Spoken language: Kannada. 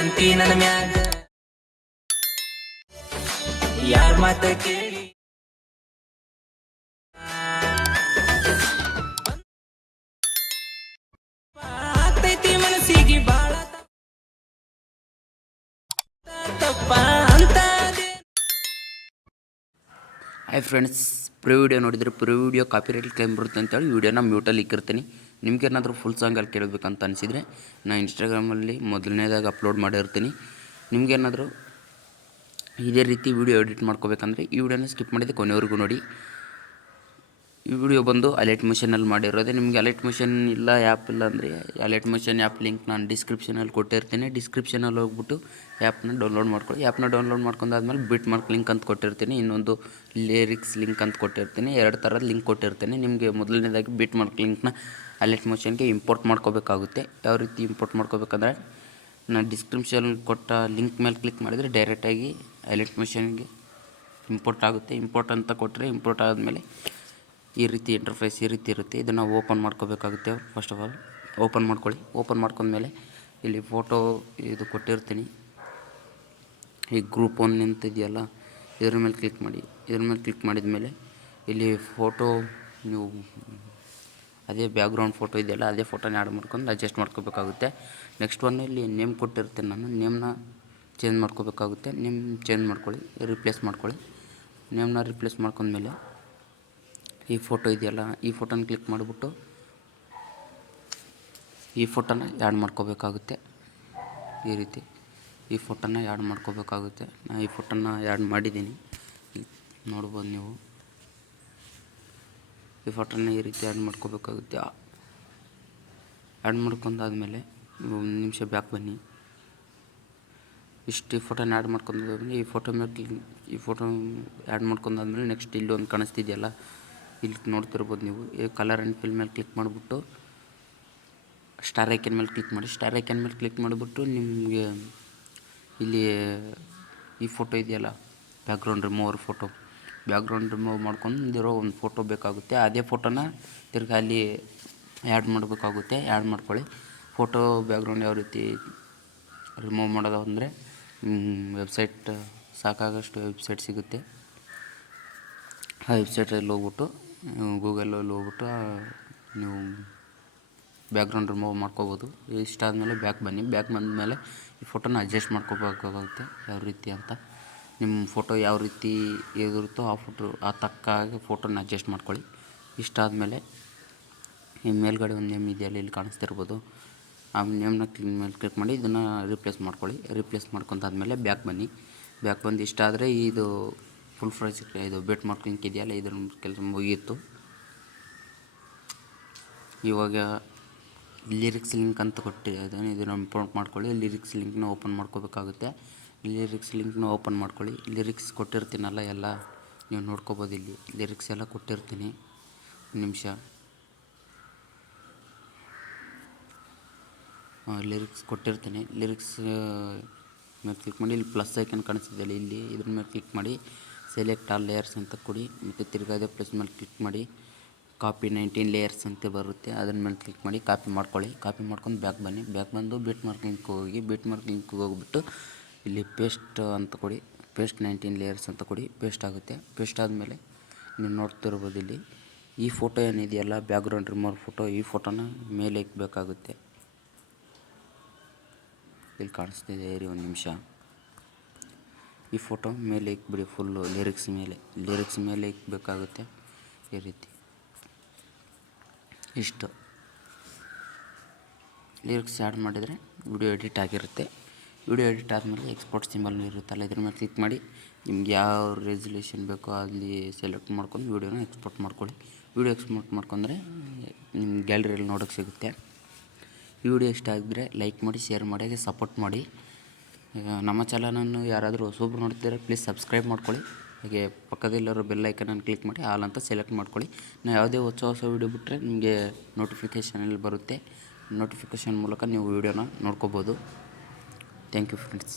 ಏನಂತಿ ನನ್ನ ಮ್ಯಾಗ ಯಾರ ಮಾತ ಕೇಳಿ ಆಗ್ತೈತಿ ಮನಸ್ಸಿಗೆ ಬಾಳ ತಪ್ಪ ಅಂತ ಹಾಯ್ ಫ್ರೆಂಡ್ಸ್, ಪ್ರೀ ವಿಡಿಯೋ ನೋಡಿದರೆ ಪ್ರೀ ವಿಡಿಯೋ ಕಾಪಿರೈಟ್ ಕ್ಲೈಮ್ ಬರುತ್ತೆ ಅಂತೇಳಿ ವಿಡಿಯೋನ ಮ್ಯೂಟಲ್ಲಿ ಇಕ್ಕಿರ್ತೀನಿ. ನಿಮ್ಗೇನಾದರೂ ಫುಲ್ ಸಾಂಗಲ್ಲಿ ಕೇಳಬೇಕಂತ ಅನಿಸಿದರೆ ನಾನು ಇನ್ಸ್ಟಾಗ್ರಾಮಲ್ಲಿ ಮೊದಲನೇದಾಗಿ ಅಪ್ಲೋಡ್ ಮಾಡಿರ್ತೀನಿ. ನಿಮ್ಗೇನಾದರೂ ಇದೇ ರೀತಿ ವಿಡಿಯೋ ಎಡಿಟ್ ಮಾಡ್ಕೋಬೇಕಂದ್ರೆ ಈ ವಿಡಿಯೋನ ಸ್ಕಿಪ್ ಮಾಡಿದೆ ಕೊನೆವರೆಗೂ ನೋಡಿ. ಈ ವಿಡಿಯೋ ಬಂದು ಅಲರ್ಟ್ ಮೋಷನಲ್ಲಿ ಮಾಡಿರೋದೆ. ನಿಮಗೆ ಅಲರ್ಟ್ ಮೋಷನ್ ಇಲ್ಲ, ಆ್ಯಪ್ ಇಲ್ಲ ಅಂದರೆ ಅಲರ್ಟ್ ಮೋಷನ್ ಆ್ಯಪ್ ಲಿಂಕ್ ನಾನು ಡಿಸ್ಕ್ರಿಪ್ಷನಲ್ಲಿ ಕೊಟ್ಟಿರ್ತೀನಿ. ಡಿಸ್ಕ್ರಿಪ್ಷನಲ್ಲಿ ಹೋಗ್ಬಿಟ್ಟು ಆ್ಯಪ್ನ ಡೌನ್ಲೋಡ್ ಮಾಡ್ಕೊಳ್ಳಿ. ಆ್ಯಪ್ನ ಡೌನ್ಲೋಡ್ ಮಾಡ್ಕೊಂಡಾದ್ಮೇಲೆ ಬಿಟ್ ಮಾರ್ಕ್ ಲಿಂಕ್ ಅಂತ ಕೊಟ್ಟಿರ್ತೀನಿ, ಇನ್ನೊಂದು ಲಿರಿಕ್ಸ್ ಲಿಂಕ್ ಅಂತ ಕೊಟ್ಟಿರ್ತೀನಿ. ಎರಡು ಥರದ ಲಿಂಕ್ ಕೊಟ್ಟಿರ್ತೀನಿ. ನಿಮಗೆ ಮೊದಲನೇದಾಗಿ ಬಿಟ್ ಮಾರ್ಕ್ ಲಿಂಕ್ನ ಅಲರ್ಟ್ ಮೋಷನ್ಗೆ ಇಂಪೋರ್ಟ್ ಮಾಡ್ಕೋಬೇಕಾಗುತ್ತೆ. ಯಾವ ರೀತಿ ಇಂಪೋರ್ಟ್ ಮಾಡ್ಕೋಬೇಕಂದ್ರೆ ನಾನು ಡಿಸ್ಕ್ರಿಪ್ಷನ್ ಕೊಟ್ಟ ಲಿಂಕ್ ಮೇಲೆ ಕ್ಲಿಕ್ ಮಾಡಿದರೆ ಡೈರೆಕ್ಟಾಗಿ ಅಲರ್ಟ್ ಮೋಷನ್ಗೆ ಇಂಪೋರ್ಟ್ ಆಗುತ್ತೆ. ಇಂಪೋರ್ಟ್ ಅಂತ ಕೊಟ್ಟರೆ ಇಂಪೋರ್ಟ್ ಆದಮೇಲೆ ಈ ರೀತಿ ಇಂಟರ್ಫೇಸ್ ಈ ರೀತಿ ಇರುತ್ತೆ. ಇದನ್ನು ಓಪನ್ ಮಾಡ್ಕೋಬೇಕಾಗುತ್ತೆ. ಫಸ್ಟ್ ಆಫ್ ಆಲ್ ಓಪನ್ ಮಾಡ್ಕೊಳ್ಳಿ. ಓಪನ್ ಮಾಡ್ಕೊಂಡ್ಮೇಲೆ ಇಲ್ಲಿ ಫೋಟೋ ಇದು ಕೊಟ್ಟಿರ್ತೀನಿ, ಈ ಗ್ರೂಪ್ ಒನ್ ನಿಂತಿದೆಯಲ್ಲ ಇದ್ರ ಮೇಲೆ ಕ್ಲಿಕ್ ಮಾಡಿ. ಇದ್ರ ಮೇಲೆ ಕ್ಲಿಕ್ ಮಾಡಿದ ಮೇಲೆ ಇಲ್ಲಿ ಫೋಟೋ ನೀವು ಅದೇ ಬ್ಯಾಕ್ಗ್ರೌಂಡ್ ಫೋಟೋ ಇದೆಯಲ್ಲ ಅದೇ ಫೋಟೋನ ಆ್ಯಡ್ ಮಾಡ್ಕೊಂಡು ಅಡ್ಜಸ್ಟ್ ಮಾಡ್ಕೋಬೇಕಾಗುತ್ತೆ. ನೆಕ್ಸ್ಟ್ ಒನ್ ಇಲ್ಲಿ ನೇಮ್ ಕೊಟ್ಟಿರ್ತೀನಿ, ನಾನು ನೇಮ್ನ ಚೇಂಜ್ ಮಾಡ್ಕೋಬೇಕಾಗುತ್ತೆ. ನೇಮ್ ಚೇಂಜ್ ಮಾಡ್ಕೊಳ್ಳಿ, ರಿಪ್ಲೇಸ್ ಮಾಡ್ಕೊಳ್ಳಿ. ನೇಮ್ನ ರಿಪ್ಲೇಸ್ ಮಾಡ್ಕೊಂಡ್ಮೇಲೆ ಈ ಫೋಟೋ ಇದೆಯಲ್ಲ ಈ ಫೋಟೋನ ಕ್ಲಿಕ್ ಮಾಡಿಬಿಟ್ಟು ಈ ಫೋಟೋನ ಆ್ಯಡ್ ಮಾಡ್ಕೋಬೇಕಾಗುತ್ತೆ. ಈ ರೀತಿ ಈ ಫೋಟೋನ ಆ್ಯಡ್ ಮಾಡ್ಕೋಬೇಕಾಗುತ್ತೆ. ನಾನು ಈ ಫೋಟೋನ ಆ್ಯಡ್ ಮಾಡಿದ್ದೀನಿ, ನೋಡ್ಬೋದು ನೀವು. ಈ ಫೋಟೋನ ಈ ರೀತಿ ಆ್ಯಡ್ ಮಾಡ್ಕೋಬೇಕಾಗುತ್ತೆ. ಆ್ಯಡ್ ಮಾಡ್ಕೊಂಡಾದ್ಮೇಲೆ ಒಂದು ನಿಮಿಷ ಬ್ಯಾಕ್ ಬನ್ನಿ. ಇಷ್ಟು ಈ ಫೋಟೋನ ಆ್ಯಡ್ ಮಾಡ್ಕೊಂಡಾದ್ಮೇಲೆ ಈ ಫೋಟೋ ಮೇಲೆ ಈ ಫೋಟೋ ಆ್ಯಡ್ ಮಾಡ್ಕೊಂಡಾದ್ಮೇಲೆ ನೆಕ್ಸ್ಟ್ ಇಲ್ಲಿ ಒಂದು ಕಾಣಿಸ್ತಿದೆಯಲ್ಲ ಇಲ್ಲಿ ನೋಡ್ತಿರ್ಬೋದು ನೀವು. ಈ ಕಲರ್ ಆ್ಯಂಡ್ ಫಿಲ್ ಮೇಲೆ ಕ್ಲಿಕ್ ಮಾಡಿಬಿಟ್ಟು ಸ್ಟಾರ್ ಐಕನ್ ಮೇಲೆ ಕ್ಲಿಕ್ ಮಾಡಿ. ಸ್ಟಾರ್ ಐಕನ್ ಮೇಲೆ ಕ್ಲಿಕ್ ಮಾಡಿಬಿಟ್ಟು ನಿಮಗೆ ಇಲ್ಲಿ ಈ ಫೋಟೋ ಇದೆಯಲ್ಲ background remover photo, background remove ಮಾಡ್ಕೊಂಡಿರೋ ಒಂದು ಫೋಟೋ ಬೇಕಾಗುತ್ತೆ. ಅದೇ ಫೋಟೋನ ತಿರ್ಗಿ ಅಲ್ಲಿ ಆ್ಯಡ್ ಮಾಡಬೇಕಾಗುತ್ತೆ. ಆ್ಯಡ್ ಮಾಡ್ಕೊಳ್ಳಿ. ಫೋಟೋ ಬ್ಯಾಕ್ಗ್ರೌಂಡ್ ಯಾವ ರೀತಿ ರಿಮೂವ್ ಮಾಡೋದು ಅಂದರೆ ವೆಬ್ಸೈಟ್ ಸಾಕಾಗಷ್ಟು ವೆಬ್ಸೈಟ್ ಸಿಗುತ್ತೆ. ಆ ವೆಬ್ಸೈಟಲ್ಲಿ ಹೋಗ್ಬಿಟ್ಟು ಗೂಗಲಲ್ಲಿ ಹೋಗ್ಬಿಟ್ಟು ನೀವು ಬ್ಯಾಕ್ಗ್ರೌಂಡ್ ರಿಮೂವ್ ಮಾಡ್ಕೋಬೋದು. ಇಷ್ಟ ಆದಮೇಲೆ ಬ್ಯಾಕ್ ಬನ್ನಿ. ಬ್ಯಾಕ್ ಬಂದಮೇಲೆ ಈ ಫೋಟೋನ ಅಡ್ಜಸ್ಟ್ ಮಾಡ್ಕೋಬೇಕಾಗುತ್ತೆ ಯಾವ ರೀತಿ ಅಂತ. ನಿಮ್ಮ ಫೋಟೋ ಯಾವ ರೀತಿ ಇರುತ್ತೋ ಆ ತಕ್ಕ ಹಾಗೆ ಫೋಟೋನ ಅಡ್ಜಸ್ಟ್ ಮಾಡ್ಕೊಳ್ಳಿ. ಇಷ್ಟ ಆದಮೇಲೆ ಈ ಮೇಲ್ಗಡೆ ಒಂದು ನೇಮ್ ಇದೆಯಲ್ಲ ಇಲ್ಲಿ ಕಾಣಿಸ್ತಿರ್ಬೋದು, ಆ ನೇಮ್ನ ಮೇಲೆ ಕ್ಲಿಕ್ ಮಾಡಿ ಇದನ್ನು ರಿಪ್ಲೇಸ್ ಮಾಡ್ಕೊಳ್ಳಿ. ರಿಪ್ಲೇಸ್ ಮಾಡ್ಕೊಂತಾದ್ಮೇಲೆ ಬ್ಯಾಕ್ ಬನ್ನಿ. ಬ್ಯಾಕ್ ಬಂದು ಇಷ್ಟ ಆದರೆ ಇದು ಫುಲ್ ಫ್ರೈಸ್ ಇದು ಬಿಟ್ ಮಾರ್ಕ್ ಲಿಂಕ್ ಇದೆಯಲ್ಲ ಇದ್ರ ಕೆಲಸ ಮುಗಿಯಿತು. ಇವಾಗ ಲಿರಿಕ್ಸ್ ಲಿಂಕ್ ಅಂತ ಕೊಟ್ಟಿದ್ದೀನಿ, ಇದನ್ನು ಇಂಪೋರ್ಟ್ ಮಾಡ್ಕೊಳ್ಳಿ. ಲಿರಿಕ್ಸ್ ಲಿಂಕ್ನ ಓಪನ್ ಮಾಡ್ಕೋಬೇಕಾಗುತ್ತೆ. ಲಿರಿಕ್ಸ್ ಲಿಂಕ್ನ ಓಪನ್ ಮಾಡ್ಕೊಳ್ಳಿ. ಲಿರಿಕ್ಸ್ ಕೊಟ್ಟಿರ್ತೀನಲ್ಲ ಎಲ್ಲ ನೀವು ನೋಡ್ಕೋಬೋದು. ಇಲ್ಲಿ ಲಿರಿಕ್ಸ್ ಎಲ್ಲ ಕೊಟ್ಟಿರ್ತೀನಿ. ಒಂದು ನಿಮಿಷ, ಲಿರಿಕ್ಸ್ ಕೊಟ್ಟಿರ್ತೀನಿ. ಲಿರಿಕ್ಸ್ ಮೇಲೆ ಕ್ಲಿಕ್ ಮಾಡಿ ಇಲ್ಲಿ ಪ್ಲಸ್ ಐಕನ್ ಕಾಣಿಸ್ತಿದೆಯಲ್ಲ ಇಲ್ಲಿ ಇದ್ರ ಮೇಲೆ ಕ್ಲಿಕ್ ಮಾಡಿ ಸೆಲೆಕ್ಟ್ ಆಲ್ ಲೇಯರ್ಸ್ ಅಂತ ಕೊಡಿ. ಮತ್ತು ತಿರ್ಗಾದೆ ಪ್ಲಸ್ ಮೇಲೆ ಕ್ಲಿಕ್ ಮಾಡಿ ಕಾಪಿ 19 ಲೇಯರ್ಸ್ ಅಂತ ಬರುತ್ತೆ, ಅದ್ರ ಮೇಲೆ ಕ್ಲಿಕ್ ಮಾಡಿ ಕಾಪಿ ಮಾಡ್ಕೊಳ್ಳಿ. ಕಾಪಿ ಮಾಡ್ಕೊಂಡು ಬ್ಯಾಕ್ ಬನ್ನಿ. ಬ್ಯಾಕ್ ಬಂದು ಬಿಟ್ ಮಾರ್ಕ್ ಲಿಂಕ್ ಹೋಗಿ ಬಿಟ್ ಮಾರ್ಕ್ ಲಿಂಕ್ಗೆ ಹೋಗ್ಬಿಟ್ಟು ಇಲ್ಲಿ ಪೇಸ್ಟ್ ಅಂತ ಕೊಡಿ. ಪೇಸ್ಟ್ 19 ಲೇಯರ್ಸ್ ಅಂತ ಕೊಡಿ. ಪೇಸ್ಟ್ ಆಗುತ್ತೆ. ಪೇಸ್ಟ್ ಆದಮೇಲೆ ನೀವು ನೋಡ್ತಿರ್ಬೋದು ಇಲ್ಲಿ ಈ ಫೋಟೋ ಏನಿದೆಯಲ್ಲ ಬ್ಯಾಕ್ಗ್ರೌಂಡ್ ರಿಮೂವರ್ ಫೋಟೋ, ಈ ಫೋಟೋನ ಮೇಲೆ ಇಕ್ಬೇಕಾಗುತ್ತೆ. ಇಲ್ಲಿ ಕಾಣಿಸ್ತಿದೆ ಇರಿ ಒಂದು ನಿಮಿಷ. ಈ ಫೋಟೋ ಮೇಲೆ ಇಕ್ಬಿಡಿ. ಫುಲ್ಲು ಲಿರಿಕ್ಸ್ ಮೇಲೆ ಇಕ್ಬೇಕಾಗುತ್ತೆ ಈ ರೀತಿ. ಇಷ್ಟು ಲಿರಿಕ್ಸ್ ಆ್ಯಡ್ ಮಾಡಿದರೆ ವಿಡಿಯೋ ಎಡಿಟ್ ಆಗಿರುತ್ತೆ. ವಿಡಿಯೋ ಎಡಿಟ್ ಆದಮೇಲೆ ಎಕ್ಸ್ಪೋರ್ಟ್ ಸಿಂಬಲ್ ಇರುತ್ತಲ್ಲ ಇದ್ರ ಮೇಲೆ ಕ್ಲಿಕ್ ಮಾಡಿ ನಿಮ್ಗೆ ಯಾವ ರೆಸಲ್ಯೂಷನ್ ಬೇಕೋ ಅಲ್ಲಿ ಸೆಲೆಕ್ಟ್ ಮಾಡ್ಕೊಂಡು ವಿಡಿಯೋನ ಎಕ್ಸ್ಪೋರ್ಟ್ ಮಾಡ್ಕೊಳ್ಳಿ. ವಿಡಿಯೋ ಎಕ್ಸ್ಪೋರ್ಟ್ ಮಾಡ್ಕೊಂಡ್ರೆ ನಿಮ್ಮ ಗ್ಯಾಲರಿಯಲ್ಲಿ ನೋಡೋಕ್ಕೆ ಸಿಗುತ್ತೆ. ಈ ವಿಡಿಯೋ ಇಷ್ಟ ಆಗಿದ್ರೆ ಲೈಕ್ ಮಾಡಿ, ಶೇರ್ ಮಾಡಿ, ಹಾಗೆ ಸಪೋರ್ಟ್ ಮಾಡಿ. ನಮ್ಮ ಚಾನಲನ್ನು ಯಾರಾದರೂ ಹೊಸಬ್ರು ನೋಡ್ತಿದ್ರೆ ಪ್ಲೀಸ್ ಸಬ್ಸ್ಕ್ರೈಬ್ ಮಾಡ್ಕೊಳ್ಳಿ. ಹಾಗೆ ಪಕ್ಕದಲ್ಲಿರೋ ಬೆಲ್ ಐಕನನ್ನು ಕ್ಲಿಕ್ ಮಾಡಿ ಆಲ್ ಅಂತ ಸೆಲೆಕ್ಟ್ ಮಾಡ್ಕೊಳ್ಳಿ. ನಾವು ಯಾವುದೇ ಹೊಸ ವೀಡಿಯೋ ಬಿಟ್ಟರೆ ನಿಮಗೆ ನೋಟಿಫಿಕೇಷನಲ್ಲಿ ಬರುತ್ತೆ. ನೋಟಿಫಿಕೇಷನ್ ಮೂಲಕ ನೀವು ವೀಡಿಯೋನ ನೋಡ್ಕೋಬೋದು. Thank you friends.